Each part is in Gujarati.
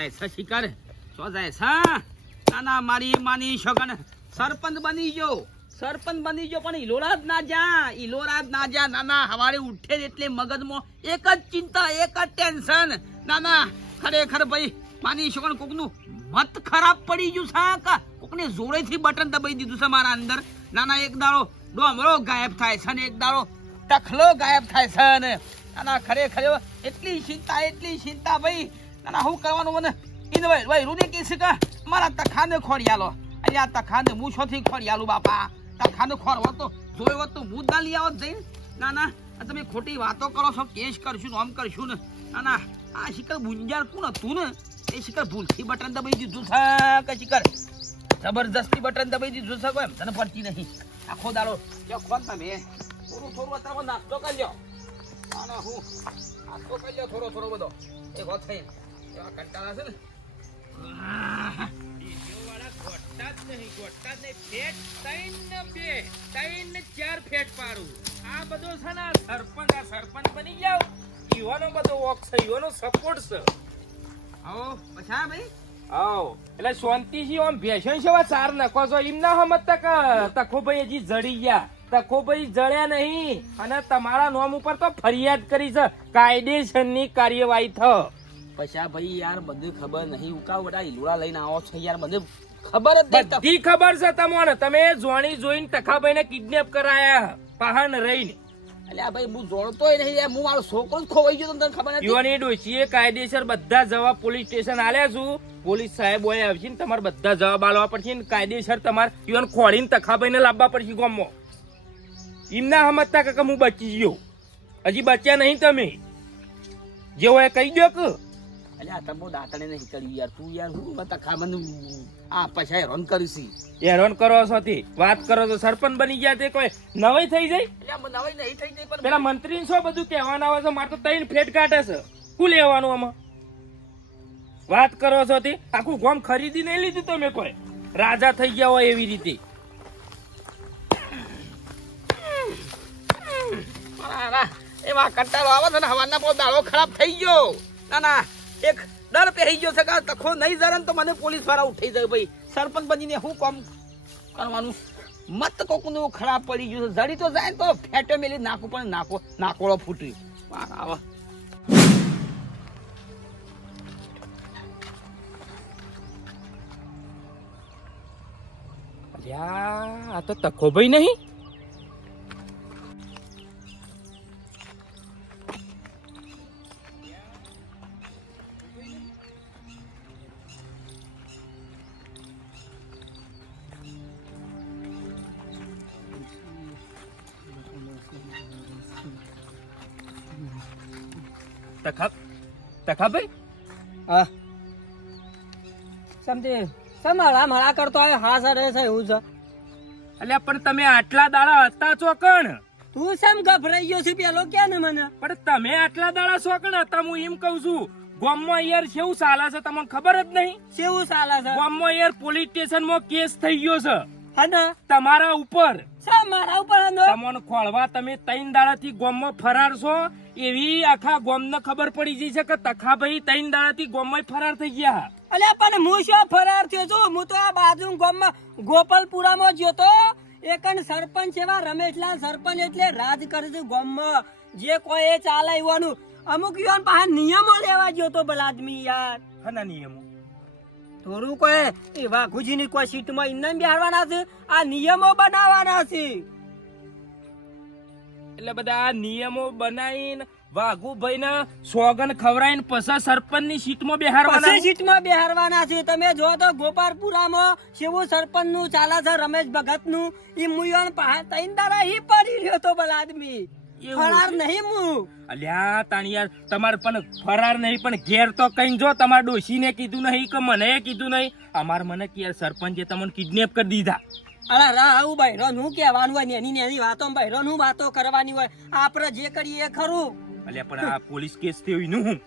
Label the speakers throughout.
Speaker 1: જાય, છે શિકાર શો જાય, છે. ના ના મારી, માની શગન સરપંચ બની ગયો. સરપંચ બની ગયો, પણ ઈલોરા જ ના જા ઈલોરા જ ના જા. ના ના હવારે ઉઠે એટલે મગજમાં એક જ ચિંતા, એક જ ટેન્શન. ના ના ખરેખર ભાઈ, માની શગન કોકનું મત ખરાબ પડી ગયું છે કા કોકને જોડેથી બટન દબાઈ દીધું છે મારા અંદર. ના ના એક દાડો ડોમરો ગાયબ થાય છે ને એક દાડો ટખલો ગાયબ થાય છે ને. નાના, ખરેખર એટલી ચિંતા એટલી ચિંતા ભાઈ. ના ના હું કરવાનું મને? ઈન ભાઈ રૂને કે છે કે મારા તખાને ખોરી આલો. અહીંયા તખાને હું છોથી ખોરી આલું બાપા. તખાને ખોરવો તો જોયો તો હું જ ના લઈ આવત જઈને. ના ના તમે ખોટી વાતો કરો છો, કેસ કરશું, આમ કરશું ને. ના ના, આ શિકર ગુંજાર કોણ હતું ને? એ શિકર ભૂલથી બટન દબાઈ દીધું છે કે શિકર? જબરદસ્તી બટન દબાઈ દીધું છે કોઈ તને પડતી નથી. આખો દાડો જો ખોન તમે. થોડું થોડું અત્યારે નાસ્તો કરજો. ના હું નાસ્તો કરજો થોડો થોડો બધો. એક વાત થઈ કંટાળા છે ને? આવો પછી આ ભાઈ?
Speaker 2: આવ. એટલે શાંતિ આમ સેવા ચાર નખો છો એમ ના સમજતા કે તખો ભાઈ હજી જડી ગયા. તખો ભાઈ જળ્યા નહીં. અને તમારા નામ ઉપર તો ફરિયાદ કરી છે. કાયદેસરની કાર્યવાહી થ.
Speaker 1: પછી ભાઈ યાર બધું ખબર નહીં. ઉકા બધા ઈલોડા લઈને આવો છો યાર? બધું ખબર જ નહીં
Speaker 2: બધી ખબર છે તમને. તમે જોણી જોઈને તખાભાઈ ને કિડનેપ કરાયા પહાણ રહીને.
Speaker 1: અલ્યા ભાઈ હું જોડતો નહીં યાર. હું મારો છોકરો જ ખોવાઈ ગયો તમને ખબર નથી?
Speaker 2: યુવાની ડોશીએ કાયદેસર બધા જવાબ પોલીસ સ્ટેશન આલ્યા છું. પોલીસ સાહેબ હોય આવશે ને તમારે બધા જવાબ આલવા પડશે ને કાયદેસર તમારે યુવાન ખોડીને તખાભાઈને લાવવા પડશે ગામમાં. એમ ના સમજતા કે હું બચી ગયો. હજી બચ્યા નહીં તમે. જે હોય કહી દો કે
Speaker 1: અલ્યા તમે દાંતણે નહીં કર્યું યાર. તું યાર હું બતા ખા મને આ પછી હેરાન છે.
Speaker 2: હેરાન કરો છો તે વાત કરો તો સરપંચ બની ગયા તે કોઈ. નવાઈ થઈ જાય?
Speaker 1: અલ્યા મને નવાઈ નહીં થઈ જાય પણ
Speaker 2: પેલા મંત્રી શું બધું કહેવાના આવે છે? મારે તો તૈન ફેટ કાઢે છે. શું લેવાનું આમાં? વાત કરો છો તે આખું ગોમ ખરીદી નહીં લીધું તમે કોઈ. રાજા થઈ ગયા હોય એવી રીતે.
Speaker 1: એવા કંટાળો આવે છે ને હવાના બહુ દાળો ખરાબ થઈ ગયો. ના ના. એક ડર પહેરી ગયો છે કે તખો નહીં જરે તો મને પોલીસવાળા ઉઠી જાય ભાઈ. સરપંચ બનીને હું કામ કરવાનું? મત કોકનું ખરાબ પડી ગયું છે. જડી તો જાય તો ફેટો મેલી નાખું, પણ નાખો, નાકોળો ફૂટી. આવા
Speaker 2: આ તો તખો ભાઈ નહીં? તખા તખા ભાઈ
Speaker 3: હા. સમજી. સમાળા માળા કરતો આવે હા સર છે એવું છે.
Speaker 2: એટલે પણ તમે આટલા દાડા હતા ચોકણ
Speaker 3: તું શેમ ગભરાઈ ગયો છે? પેલો કે ને મને?
Speaker 2: પણ તમે આટલા દાડા શોકણ હતા હું એમ કઉ છું. ગોમમાં યાર કેવું ચાલે છે તમને ખબર જ નહીં?
Speaker 3: કેવું ચાલે છે?
Speaker 2: ગોમમાં યાર પોલીસ સ્ટેશનમાં કેસ થઈ ગયો છે.
Speaker 3: હને
Speaker 2: તમારા ઉપર.
Speaker 3: મારા ઉપર
Speaker 2: તમને ખોળવા તમે ત્રણ દાડાથી ગામમાં ફરાર છો એવી આખા ગામને ખબર પડી ગઈ છે કે તખાભાઈ ત્રણ દાડાથી ગામમાં ફરાર થઈ ગયા.
Speaker 3: અલ્યા પણ હું શું ફરાર થયો છું? હું તો આ બાજુ ગામમાં ગોપાલપુરામાં જ્યો તો એકન સરપંચ એવા રમેશલાલ સરપંચ એટલે રાજ કરે છે ગામમાં. જે કોઈ એ ચાલે એવાનું. અમુક યુવાન પાસે નિયમો લેવા ગયો તો ભલા આદમી યાર.
Speaker 2: હના નિયમો?
Speaker 3: થોડું કહે એ વાઘુજીની કોઈ સીટમાં ઇન્દન બેહારવાના છે? આ નિયમો બનાવવાના છે.
Speaker 2: એટલે બધા નિયમો બનાવીને વાઘુભાઈ ને સોગન ખવડાવીને પછી સરપંચની સીટમાં બેહારવાના
Speaker 3: સીટ સીટમાં બેહારવાના છે. તમે જો તો ગોપાલપુરામાં શિવું સરપંચનું ચાલે છે રમેશ ભગતનું ઈ મુયણ પાસે તૈન દાડા એ પડી રહ્યો તો ભલા આદમી ફરાર નહીં હું
Speaker 2: અલ્યા તાણી તમાર પણ ફરાર નહીં પણ ઘેર તો કઈ જો તમાર ડોશીને કીધું નહીં કે મને કીધું નહીં. અમાર મને કે યાર સરપંચે તમને કિડનેપ કરી દીધા.
Speaker 3: અરે રા આવું ભાઈ હું કહેવાનું હોય નેની નેની વાતો ભાઈ હું વાતો કરવાની હોય. આપણે જે કરીએ એ ખરું.
Speaker 2: અલ્યા પણ આ પોલીસ કેસ થયો એનું હું.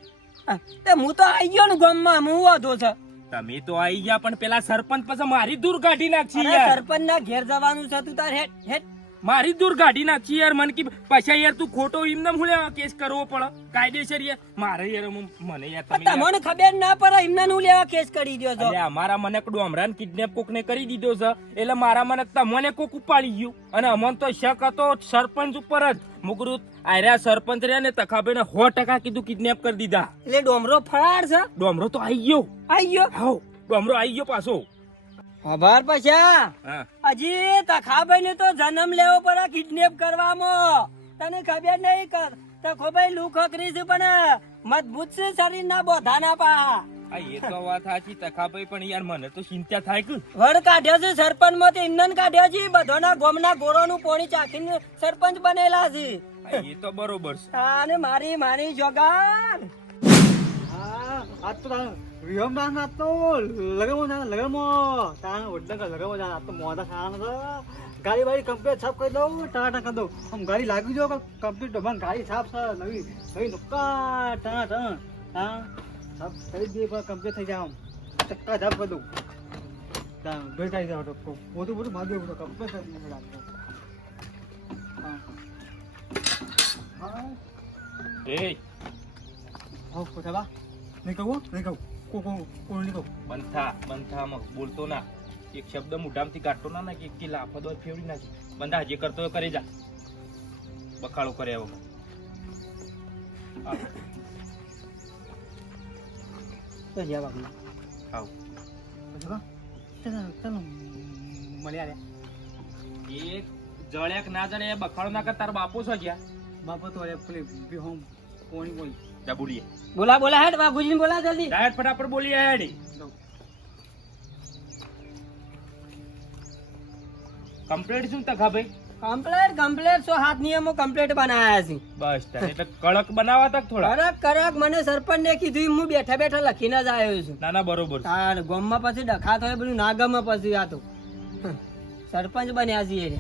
Speaker 3: તે હું તો આવી ગયો ને ગામમાં હું વાંધો છે.
Speaker 2: તમે તો આવી ગયા પણ પેલા સરપંચ પછી મારી દૂર કાઢી નાખી
Speaker 3: સરપંચ ના ઘેર જવાનું છે તું તાર હેઠ હેટ
Speaker 2: મારી દૂર ગાડી નાખી યાર મને કે પૈસા યાર તું ખોટો એમને હું લેવા કેસ કરવો પડે? કાયદેસર યાર. મારે યાર મને યાર તમે યાર-
Speaker 3: તમને ખબર ના પડે એમને હું લેવા કેસ કરી દો છો.
Speaker 2: અલ્યા, મારા મને ડોમરાન કિડનેપ કોક ને કરી દીધો છે. એટલે મારા મને તમને કોક ઉપાડી ગયું. અને અમન તો શક હતો સરપંચ ઉપર જ. મુકરૂત આર્યા સરપંચ રહ્યા ને તખાભાઈ ને સો ટકા કીધું કિડનેપ કરી દીધા.
Speaker 3: એટલે ડોમરો ફરાર છે?
Speaker 2: ડોમરો તો આવી ગયો.
Speaker 3: આઈ ગયો?
Speaker 2: હા ડોમરો આવી ગયો પાછો.
Speaker 3: આભાર પછી. હજી તખાભાઈ ને તો જન્મ લેવો પડે કિડનેપ કરવામાં. તને ખબર નહીં કર. તખોભાઈ લુખકરી છે પણ મજબૂત છે શરીર ના બોધા ના પા
Speaker 2: આ એ તો વાત સાચી તખાભાઈ પણ યાર મને તો ચિંતા થાય કે.
Speaker 3: વડ કાઢ્યો છે સરપંચમાં તો ઇંધન કાઢ્યો છે બધોના ગોમના ગોળો નું પોણી ચાખીને સરપંચ બનેલા છે.
Speaker 2: એ તો બરોબર છે.
Speaker 3: અને મારી મારી જોગાર.
Speaker 4: હા આજ તો તાણ વિહમ દાન આજ તો લગનમાં જાણ લગનમાં તાણ વડનગર લગનમાં જાણ આજ તો મોઢા ખાવાનું છે ગાડી વાડી કમ્પ્લીટ સાફ કરી દઉં ટાટા કરી દઉં આમ ગાડી લાગી જો કમ્પ્લીટ મને ગાડી સાફ છે નવી નવી નુક્કા ટા ટા હા સાફ કરી દઈએ પણ કમ્પ્લીટ થઈ જાય આમ ચક્કા સાફ કરી દઉં તાણ ભેટ આવી જાય તો બધું બધું મારી દેવું કમ્પ્લીટ કરી દઉં હા હા
Speaker 2: એ
Speaker 4: હા કોથા બા નહીં કહું નહીં કહું કો કો કોણ નહીં કહું
Speaker 2: બંથા બંથામાં બોલતો ના. એક શબ્દ મોઢામાંથી કાઢતો ના ના કે એક લાફો દો ફેવડી નાખી. બંધા જે કરતો કરે જા. બખાડો કરે એવો
Speaker 3: બાપુ.
Speaker 2: આવ.
Speaker 4: મળ્યા રે
Speaker 2: એ જળ્યાક ના જળે એ બખાડો ના કર તાર બાપો છો? ગયા
Speaker 4: બાપા તો અરે પેલી બિહોમ કોણી બોલી?
Speaker 2: જા બોલીએ
Speaker 3: બોલા બોલા હેડ બાબુજી બોલા જલ્દી.
Speaker 2: ડાયટ ફટાફટ બોલી હેડ. કમ્પ્લીટ શું તખા ભાઈ?
Speaker 3: કમ્પ્લેટ કમ્પ્લેટ સો હાથ નિયમો કમ્પ્લેટ બનાયા છે.
Speaker 2: બસ એટલે કડક બનાવા તક થોડા.
Speaker 3: કડક કડક મને સરપંચ ને કીધું હું બેઠા બેઠા લખીને જ આવ્યો છું.
Speaker 2: ના ના બરોબર
Speaker 3: હા ગોમમાં પછી ડખા થાય બધું ના ગમે પછી આ તો. સરપંચ બન્યા છીએ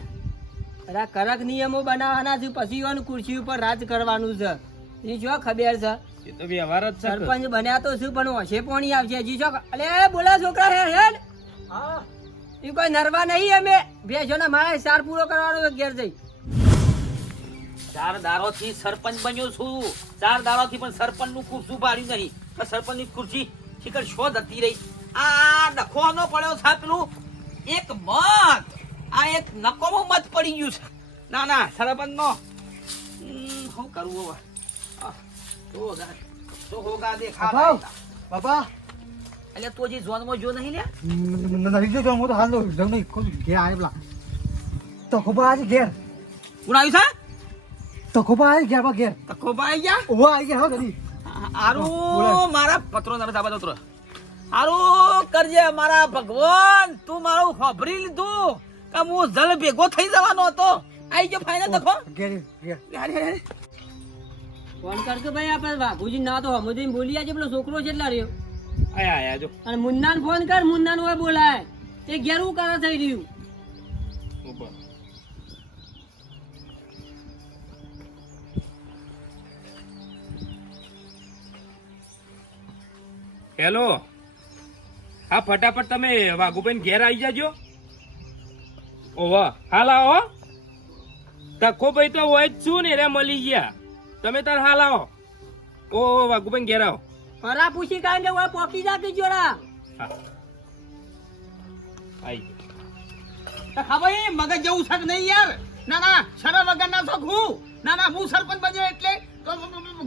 Speaker 3: કડક નિયમો બનાવવાના છે પછી ખુરશી ઉપર રાજ કરવાનું છે. એ જો ખબર છે.
Speaker 2: એ તો વ્યવહાર જ છે
Speaker 3: સરપંચ બન્યા તો શું પણ હોશે પોણી આવશે. હજી છો અલે બોલા છોકરા હે હેડ
Speaker 4: હા.
Speaker 3: એ કોઈ નરવા નહીં અમે. ભેજો ને મારે સાર પૂરો કરવાનો છે ઘેર જઈ.
Speaker 1: ચાર દારો થી સરપંચ બન્યો છું. ચાર દારો થી પણ સરપંચનું ખુરશું પાડ્યું નહીં. તો સરપંચની ખુરશી શિખર શો હતી રહી. આ નખો નો પડ્યો છે પેલું? એક મત. આ એક નકોમો મત પડી ગયું છે. ના ના સરપંચ નો શું કરવું હવે? તો હોગા દેખા
Speaker 4: બાપા. બાપા
Speaker 1: એટલે તો જે જોનમાં જો નહીં લે?
Speaker 4: નથી જો હું તો હાલ તો જઉં નહીં. કોઈ ઘેર આવે પેલા? તો ખોબા આજે ઘેર.
Speaker 1: કોણ આવ્યું છે?
Speaker 4: તો ખોબા આજે ઘેર. બા ઘેર
Speaker 1: ગયા?
Speaker 4: ઓવા આવી ગયા
Speaker 1: આરું મારા પત્રો ઉતરો આરું કરજે મારા ભગવાન તું મારું ખબરી લીધું કે હું જલ ભેગો થઈ જવાનો હતો. આઈ ગયો ફાઈનલ તકો
Speaker 4: ઘેર ઘેર.
Speaker 1: ઘેર અરે.
Speaker 3: ફોન કરજો ભાઈ આપણે બાપુજી ના તો હમુદી બોલી આજે પેલો છોકરો કેટલા રહ્યો?
Speaker 2: આયા આયા જો
Speaker 3: અને મુન્નાન ફોન કર મુન્નાન હોય બોલાય. તે ઘેર હું કરે થઈ રહ્યું?
Speaker 2: હેલો. હા ફટાફટ તમે વાઘુભાઈ ઘેર આવી જાજો. ઓવા હાલ આવો. તકો ભાઈ તો હોય જ છું ને રે મળી ગયા. તમે તાર હાલ આવો. ઓ વાઘુભાઈ ઘેર આવો.
Speaker 3: ખરા પૂછી કારણ કે ઓય પોકી જા કે જોડા
Speaker 2: આઈ
Speaker 1: ભાઈ મગજ જેવું છે નહીં યાર? ના ના શરમ વગર ના છો હું. ના ના હું સરપંચ બન્યો એટલે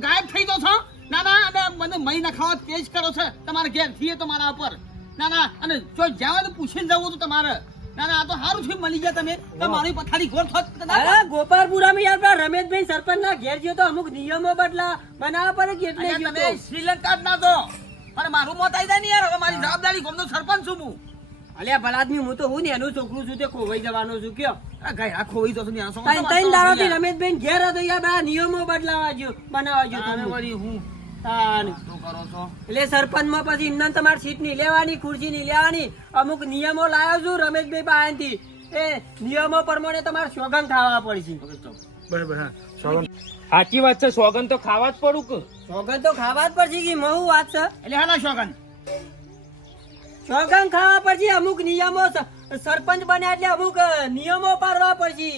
Speaker 1: ગાયબ થઈ ગયો છો. ના ના અને મને મહી નખાવત કેસ કરો છે. તમારે ઘેર થઈએ તો મારા ઉપર. ના ના અને જો જવાનું પૂછીને જવું તો તમારે. ના ના આ તો સારું છે મળી ગયા તમે. મારી પથારી ગોળ થોત
Speaker 3: અરે ગોપાલપુરામાં યાર પેલા રમેશભાઈ ઘેર ગયો તો અમુક નિયમો બદલા બનાવવા પડે કે એટલે ગયો
Speaker 1: તમે શ્રીલંકા જ ના તો અને મારું મોત આવી જાય ને યાર. હવે મારી જવાબદારી ગમનો સરપંચ છું હું.
Speaker 3: અલ્યા ભલાદમી હું તો હું ને એનું છોકરું છું તે ખોવાઈ જવાનો છું કયો?
Speaker 1: આ ગયા ખોઈ તો છું ને આ
Speaker 3: ત્રણ દાડાથી રમેશભાઈ ઘેર હતો યાર બધા નિયમો બદલાવા જો બનાવવા જો તમે.
Speaker 1: વળી હું. શું કરો છો?
Speaker 3: એટલે સરપંચમાં પછી એમને તમારે સીટ નહીં લેવાની ખુરશી નહીં લેવાની. અમુક નિયમો લાવ્યો છું રમેશભાઈ પાસેથી. એ નિયમો પ્રમાણે તમારે સોગંદ ખાવા પડશે.
Speaker 4: બરાબર હા.
Speaker 2: સાચી વાત છે સોગંદ તો ખાવા જ પડું કે.
Speaker 3: સોગંદ તો ખાવા જ પડશે કે મહુ વાત છે?
Speaker 1: એટલે હાલા સોગંદ.
Speaker 3: સોગંદ ખાવા પડશે અમુક નિયમો સરપંચ બન્યા એટલે અમુક નિયમો પાડવા પડશે.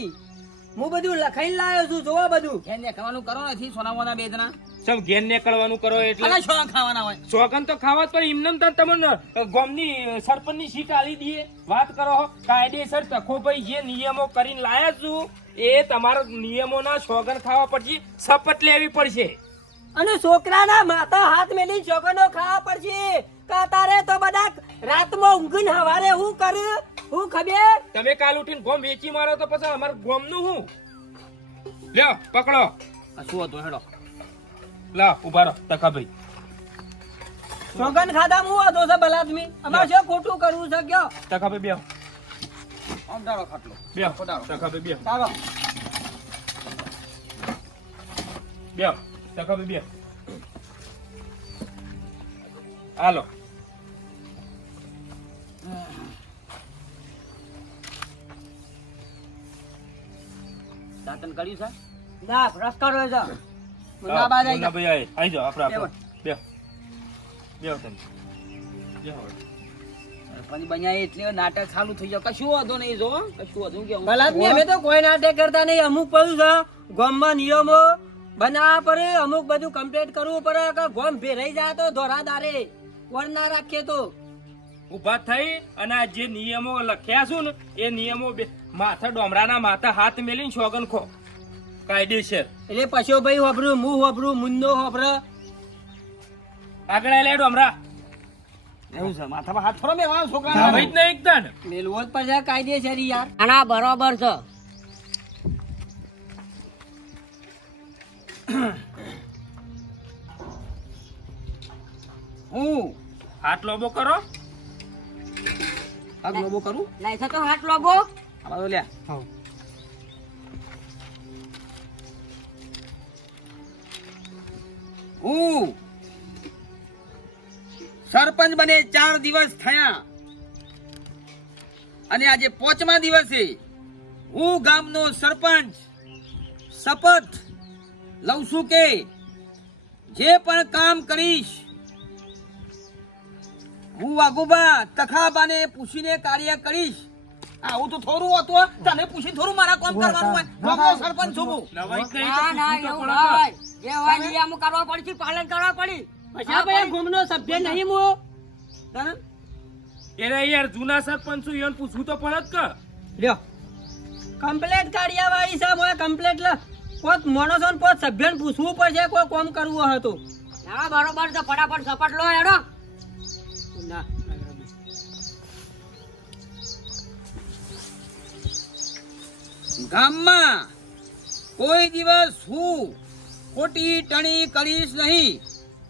Speaker 3: હું બધું લખાઈને લાવ્યો છું જોવા બધું.
Speaker 1: એને ખાવાનું કરો નથી સોના મોના બે જણા
Speaker 2: સમ ઘેર નીકળવાનું કરો એટલે.
Speaker 1: આના ખાવાના હોય.
Speaker 2: શોખન તો ખાવા જ પણ એમને તો તમને ગામની સરપંચની સીટ આલી દઈએ વાત કરો. કાયદેસર તખોભાઈ જે નિયમો કરીને લાયા છું એ તમારા નિયમોના શોખન ખાવા પડશે શપથ લેવી પડશે.
Speaker 3: અને છોકરાના માથા હાથ મેલી શોખનો ખાવા પડશે. કાતારે તો બધા રાતમાં ઊંઘીને હવારે હું કર? હું ખબર?
Speaker 2: તમે કાલ ઉઠીને ગોમ વેચી મારો તો પછી અમારે ગોમનું હું? લ્યો પકડો.
Speaker 1: શું હતું હેડો.
Speaker 2: લાવ ઊભા રહો તખાભાઈ
Speaker 3: સોગન ખાધા હું હતો છે આદમી અમારે શું ખોટું કરવું છે કયો?
Speaker 2: તખાભાઈ બેહો.
Speaker 1: આમ ડાળો ખાટલો.
Speaker 2: બેહો
Speaker 1: પધારો.
Speaker 2: તખાભાઈ બેહો.
Speaker 3: ચાલો.
Speaker 2: બેહો તખાભાઈ બેહો. હાલો.
Speaker 1: દાંતન કર્યું છે?
Speaker 3: ના બ્રશ રહે છો.
Speaker 2: મુન્નાભાઈ આય. આઈ જાઓ. આપણે આપણે
Speaker 1: બેહો.
Speaker 2: બેહો. બેહો તમે.
Speaker 1: બન્યા એટલે નાટક ચાલુ થઈ જાય કશું વાંધો નહીં જો. કશું વાંધો કે
Speaker 3: બલાદમી અમે તો કોઈ નાટક કરતા નહીં. અમુક પડ્યું છે ગામમાં નિયમો બનાવવા પડે અમુક બધું કમ્પ્લીટ કરવું પડે. કે ગોમ ભેરાઈ જાય તો ધોરાદારે વર ના રાખીએ તો.
Speaker 2: ઊભા થઈ અને આ જે નિયમો લખ્યા છું ને એ નિયમો માથા ડોમરાના માથા હાથ મેલીને શોગન ખો. કાયદેસર
Speaker 3: એટલે પશુ ભાઈ હોભરું હું હોભરું મુન્નો હોભર
Speaker 2: આગળ લેડો હમરા
Speaker 1: એવું છે માથામાં હાથ થોડો મેળવાનો છોકરા
Speaker 2: જ નહીં એકતા
Speaker 3: મેલવો જ પડશે કાયદેસર યાર
Speaker 5: આના બરોબર છે
Speaker 1: હું
Speaker 2: હાથ લોબો કરો
Speaker 1: હાથ લોબો કરું
Speaker 5: લાઈસે તો હાથ લોબો
Speaker 1: આમાં લ્યા
Speaker 4: હા
Speaker 1: હું સરપંચ બને ચાર દિવસ થયા. અને આજે પોચમા દિવસે હું ગામનો સરપંચ શપથ લઉં છું કે જે પણ કામ કરીશ હું વાઘુબા તખાબાને પૂછીને કાર્ય કરીશ. આવું તો થોડું હતું તને પૂછી થોડું મારા કામ કરવાનું હોય. સરપંચ છું
Speaker 5: ના ના એવું જે હોય નિયમો કરવા પડશે પાલન કરવા પડી.
Speaker 3: પછી ભાઈ ગુમનો સભ્ય નહીં મો
Speaker 1: એરે
Speaker 2: એને યાર જૂના સરપંચ છું એને પૂછવું તો પડત કે.
Speaker 3: લ્યો. કમ્પ્લેટ કાર્યવાહી સાહેબ મોય કમ્પ્લેટ લ. પોત માણસો ને પોત સભ્યને પૂછવું પડશે કોઈ કોમ કરવું હતું
Speaker 5: ના બરોબર તો ફટાફટ સપટ લો હેડો.
Speaker 3: ના
Speaker 1: ગામમાં કોઈ દિવસ હું ખોટી ટણી કરીશ નહીં.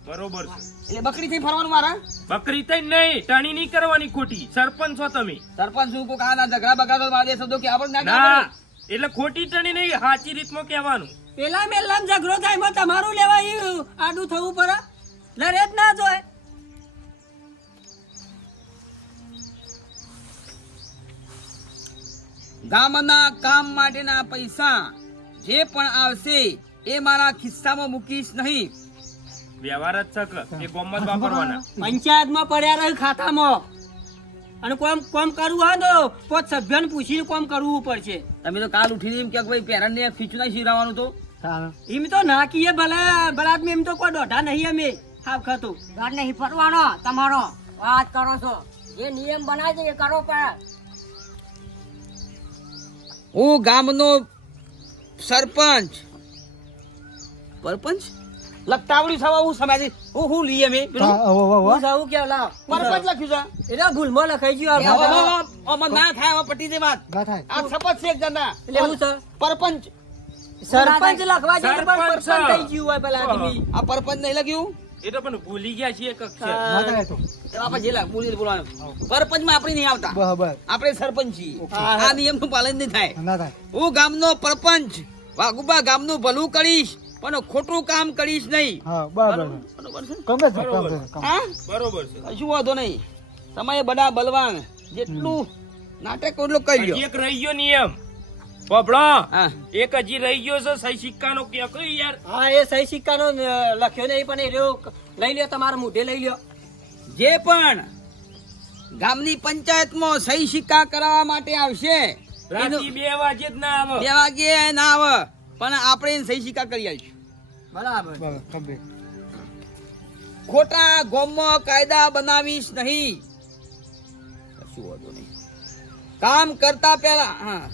Speaker 2: બરોબર છે.
Speaker 1: એટલે બકરી થઈ ફરવાનું મારા?
Speaker 2: બકરી થઈ નહીં ટણી નહીં કરવાની ખોટી. સરપંચ છો તમે.
Speaker 1: સરપંચ શું કોઈ કાના ઝઘડા બગડા તો મારે શબ્દો કે આપણે ના
Speaker 2: ના એટલે ખોટી ટણી નહીં સાચી રીતમાં કહેવાનું.
Speaker 3: પેલા મેલામ ઝઘડો થાયમાં તમારું લેવા આડું થવું પડે. લરે જ ના જોય.
Speaker 1: ગામના કામ માટેના પૈસા જે પણ આવશે એ મારા ખિસ્સામાં મૂકીશ નહીં.
Speaker 2: વ્યવહાર જ છે કે એ ગોમમાં વાપરવાના.
Speaker 3: પંચાયતમાં પડ્યા રહી ખાતામાં. અને કોમ કોમ કરવું હોય તો પોત સભ્યને પૂછીને કોમ કરવું પડશે.
Speaker 1: તમે તો કાલ ઉઠીને એમ કે ભાઈ પેરણને ખીચું નહીં શીરાવાનું તો?
Speaker 3: એમ તો નાખીએ ભલે બળાદમી એમ તો કોઈ દોઢા નહીં અમે. હાફ ખાતું
Speaker 5: ઘર નહીં ફરવાનો તમારો. વાત કરો છો. જે નિયમ બનાવી દે એ કરો પણ.
Speaker 1: હું ગામનો સરપંચ. પરપંચ? લગતાવડી સવા હું સમાજી હું હું લઈએ મે પેલું?
Speaker 3: હું સાવું કે લા
Speaker 1: પરપંચ લખ્યું છે.
Speaker 3: એટલે ભૂલમાં લખાઈ ગયું આ
Speaker 1: હવે ના થાય હવે પટી દે વાત. આ શપથ છે એક જણના.
Speaker 3: એટલે હું સર
Speaker 1: પરપંચ.
Speaker 3: સરપંચ લખવા
Speaker 2: સરપંચ
Speaker 3: સરપંચ. થઈ ગયું હોય પેલા આદમી.
Speaker 1: આ પરપંચ નહીં લખ્યું?
Speaker 2: એ તો પણ ભૂલી ગયા છીએ એક અક્ષર.
Speaker 3: હા.
Speaker 1: તો. આપણે નહીં આવતા. આપણે સરપંચ. છીએ આ નિયમનું પાલન નહીં થાય. હું ગામનો પરપંચ વાઘુબા ગામનું ભલું કરીશ. પણ ખોટું કામ કરીશ નહીં. બરોબર છે? હા?
Speaker 2: બરોબર છે.
Speaker 1: કશું વાંધો નહીં. સમય બધા બલવાન. જેટલું નાટક એટલું કરી
Speaker 2: એક રહી ગયો નિયમ. પોપડો
Speaker 1: હા.
Speaker 2: એક હજી રહી ગયો છે સહી સિક્કાનો કે કઈ યાર.
Speaker 3: હા એ સહી સિક્કાનો લખ્યો નહીં પણ એ રહ્યો. લઈ લ્યો તમારા મુઢે લઈ લ્યો.
Speaker 1: જે પણ ગામની પંચાયતમાં સહી સિક્કા કરાવવા માટે આવશે
Speaker 2: રાતે બે વાગે જ ના આવે.
Speaker 1: બે વાગે ના આવે. પણ આપણે એને સહી સિક્કા કરી આવીશું.
Speaker 3: બરાબર.
Speaker 1: ખોટા ગોમમાં કાયદા બનાવીશ નહીં. કશું વાંધો નહીં. કામ કરતા પહેલા હા.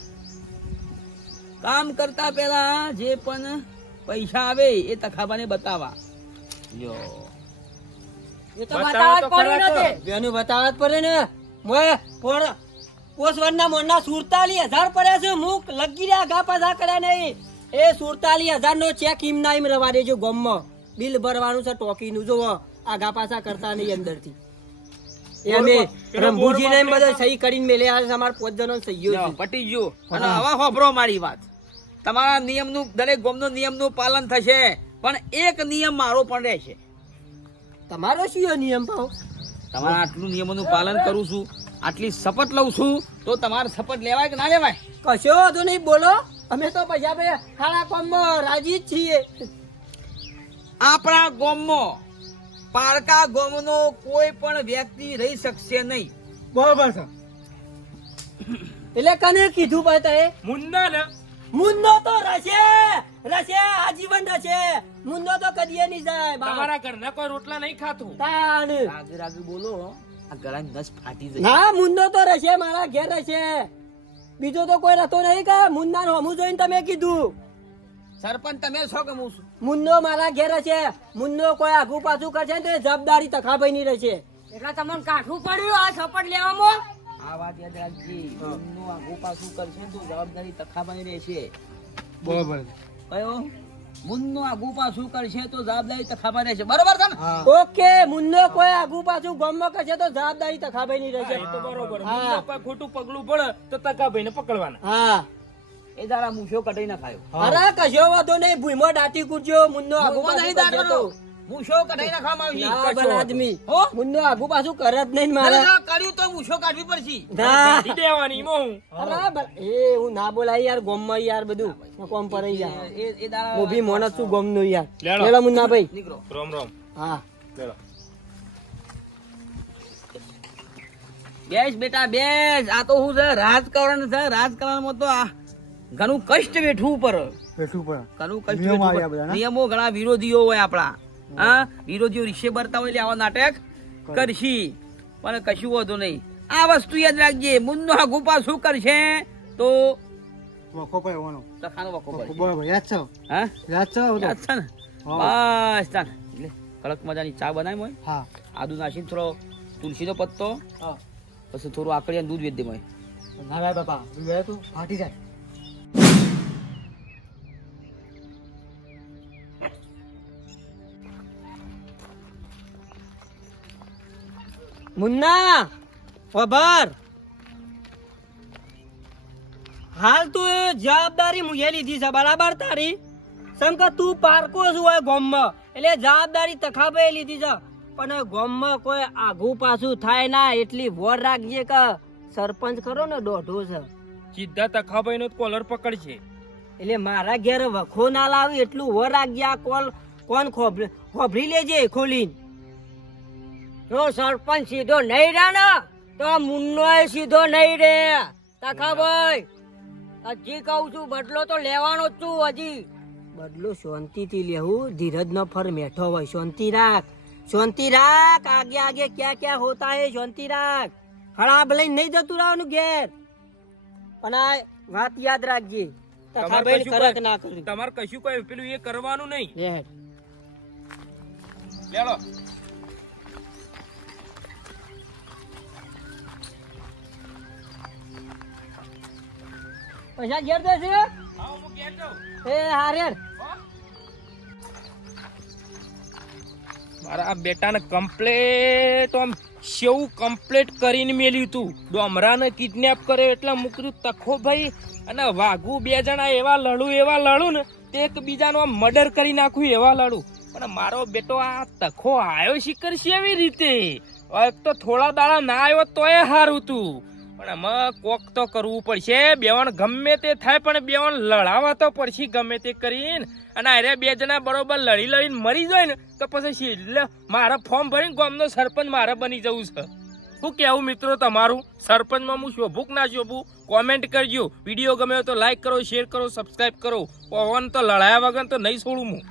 Speaker 1: કામ કરતા પહેલા જે પણ પૈસા આવે એ તખાબાને બતાવા. જો
Speaker 5: એ તો
Speaker 2: સુરતાલી
Speaker 5: પડી
Speaker 3: બેનું પડે ને. મોય હજાર પડ્યા છે. મુક લગી રહ્યા ઘા પાછા કર્યા નહીં. એ સુડતાલીસ હજાર નો ચેક ઇમ ના ઇમ રવા દેજો ગોમમાં બિલ ભરવાનું છે ટોકીનું. જો આગા પાછા કરતા નહીં અંદરથી. એ અમે
Speaker 2: પેલો
Speaker 3: રંભુજીને બધા સહી કરીને મેલે. આ અમાર પોત જણો સહીઓ છે.
Speaker 1: પટી ગયો. અને હવે હોભરો મારી વાત. તમારા નિયમનું દરેક ગોમનું નિયમનું પાલન થશે પણ એક નિયમ મારો પણ રહેશે.
Speaker 3: તમારો શું નિયમ ભાવ?
Speaker 1: તમારા આટલું નિયમોનું પાલન કરું છું. આટલી શપથ લઉં છું તો તમારે શપથ લેવાય કે ના લેવાય?
Speaker 3: કશો તો નહીં બોલો. અમે તો પૈસા ભાઈ સારા કોમમાં રાજી જ છીએ.
Speaker 1: આપણા ગોમમાં પારકા ગોમનો કોઈ પણ વ્યક્તિ રહી શકશે નહીં.
Speaker 4: બરાબર છે.
Speaker 3: એટલે કને કીધું ભાઈ તે
Speaker 2: મુન્ના ને.
Speaker 3: મુન્નો તો રશે રશે આજીવન રશે મુન્નો તો કદી નહીં જાય બા.
Speaker 2: તમારા ઘરના કોઈ રોટલા નહીં ખાતું.
Speaker 3: તાણ.
Speaker 1: રાગ રાગ બોલો. આ ગળાની નસ ફાટી જશે.
Speaker 3: ના મુન્નો તો રહેશે મારા ઘેર રહેશે. બીજો તો કોઈ રહેતો નહીં કે મુન્ના હોમું જોઈને તમે કીધું.
Speaker 1: સરપંચ તમે છો કે હું છું?
Speaker 3: મુન્નો મારા ઘેર રહેશે. મુન્નો કોઈ આગુ પાછું કરશે ને તો એ જવાબદારી તખાભાઈ ની રહેશે.
Speaker 5: એટલે તમને કાઠું પડ્યું આ સપોર્ટ લેવામાં?
Speaker 1: આ વાત યાદ રાખજી. આગું પાછું કરશે તો જવાબદારી તખાભાઈ રહેશે.
Speaker 4: બરાબર.
Speaker 1: કયો? મુન્નું આગુ પાછું કરશે તો જવાબદારી તખાબા રહેશે. બરોબર છે ને?
Speaker 3: ઓકે મુન્નો કોઈ આગુ પાછું ગમમાં કરશે તો જવાબદારી તખાભાઈ ની રહેશે.
Speaker 2: તો બરોબર.
Speaker 3: હા.
Speaker 2: મુન્ના કોઈ ખોટું પગલું પડે તો તકાભાઈને પકડવાના.
Speaker 3: હા.
Speaker 1: એ દારા મૂછો કઢી ના ખાયો
Speaker 3: અરે કશો વાંધો નહીં ભૂઈમાં દાટી કૂદજો મુન્નો આગુ પાછું
Speaker 1: મૂછો કઢાઈ નાખવામાં આવશે
Speaker 3: ના આદમી.
Speaker 1: હો?
Speaker 3: મુન્નો આગુ પાછું કરે જ નહીં મારે.
Speaker 1: ના, ના, કર્યું તો મૂછો કાઢવી પડશે?
Speaker 3: ના.
Speaker 2: દેવાની મો હું.
Speaker 3: અરે એ હું ના બોલાય યાર ગોમમાં યાર બધું. કોમ પર યાર
Speaker 1: એ એ દાડા
Speaker 3: હું બી મોણસ છું ગોમનું યાર.
Speaker 2: લેલો.
Speaker 3: મુન્ના ભાઈ.
Speaker 1: નીકળો.
Speaker 2: રોમ રોમ.
Speaker 3: હા.
Speaker 2: લેલો
Speaker 1: બેસ બેટા બેસ. આ તો હું છે રાજકારણ છે. રાજકારણમાં તો આ ઘણું કષ્ટ વેઠવું
Speaker 4: બેઠું પડે.
Speaker 1: ઘણું કષ્ટ
Speaker 4: નિયમો
Speaker 1: વેઠવું
Speaker 4: આવ્યા
Speaker 1: પડે.
Speaker 4: બધાના.
Speaker 1: નિયમો ઘણા વિરોધીઓ હોય આપણા. હા વિરોધીઓ રીશે ભરતા હોય એટલે આવા નાટક કરશી. પણ કશું વધુ નહીં. આ વસ્તુ યાદ રાખજે મુન્નો ગુપા શું કરશે? તો
Speaker 4: વખો પડે એવાનો.
Speaker 1: તખાનો વખો
Speaker 4: વખો, બરાબર યાદ છે?
Speaker 1: હા?
Speaker 4: યાદ છે
Speaker 1: યાદ છે ને? બસ ચાલ. એટલે કડક મજાની ચા બનાવી હોય
Speaker 4: હા.
Speaker 1: આદુ નાખીને થોડો તુલસીનો પત્તો.
Speaker 4: હા.
Speaker 1: પછી થોડું આકડિયા દૂધ વેચ દે મોય.
Speaker 4: ના બાપા તું ફાટી જાય.
Speaker 3: મુન્ના ખબર હાલ તું એ જવાબદારી મુએ લીધી છે બરાબર તારી? કે તું પારકો છું હોય ગોમમાં. એટલે જવાબદારી તખાબે લીધી છે. પણ ગોમમાં કોઈ આઘું પાછું થાય ના એટલી વોર રાખજે કે સરપંચ ખરો ને દોઢો છે.
Speaker 2: સીધા તખાભાઈ નો કોલર પકડશે.
Speaker 3: એટલે મારા ઘેર વખો ના લાવી એટલું વોર રાખજે આ કોલ કોણ ખોભરી ખોભરી લેજે ખોલીને.
Speaker 5: જો સરપંચ સીધો નહીં રહે ને તો મુન્નો સીધો નહીં રે. તખાભાઈ હજી કહું છું બદલો તો લેવાનો જ છું હજી.
Speaker 3: બદલો શાંતિથી લેવું ધીરજ નો ફર મેઠો હોય. શાંતિ રાખ. શાંતિ રાખ. આગે આગે ક્યાં ક્યાં હોતા હે શાંતિ રાખ. ખરાબ લઈને નહીં જતું રહેવાનું ઘેર. પણ આ વાત યાદ રાખજે. કરક ના કરી.
Speaker 2: તમારે કશું કોઈ પેલું એ કરવાનું નહીં.
Speaker 3: લે પૈસા ઘેર દેશે
Speaker 2: હા હું
Speaker 3: એ હારે
Speaker 2: મારા બેટાને કમ્પ્લેટ આમ સેવ કમ્પ્લેટ કરીને મેલ્યું તું. ડોમરાને કિડનેપ કર્યો એટલે મૂક્યું તખો ભાઈ અને વાઘુ બે જણા એવા લડું એવા લડું ને તે એકબીજાનો આમ મર્ડર કરી નાખ્યું એવા લડું. પણ મારો બેટો આ તખો આવ્યો શિકર છે એવી રીતે? એક તો થોડા દાડા ના આવ્યો તોય સારું તું. પણ આમાં કોક તો કરવું પડશે. બેવણ ગમે તે થાય, પણ બેવણ લડાવા તો પડશે ગમે તે કરીને. અને અરે બે જણા બરોબર લડી લડીને મરી જાય ને, તો પછી છેલ્લે મારે ફોર્મ ભરીને ગામનો સરપંચ મારે બની જવું છે. શું કેવું મિત્રો તમારું? સરપંચમાં હું શોભુક ના શોભું? કોમેન્ટ કરજો. વીડિયો ગમ્યો તો લાઈક કરો શેર કરો સબસ્ક્રાઈબ કરો. પવન તો લડાયા વગર તો નહીં છોડું હું.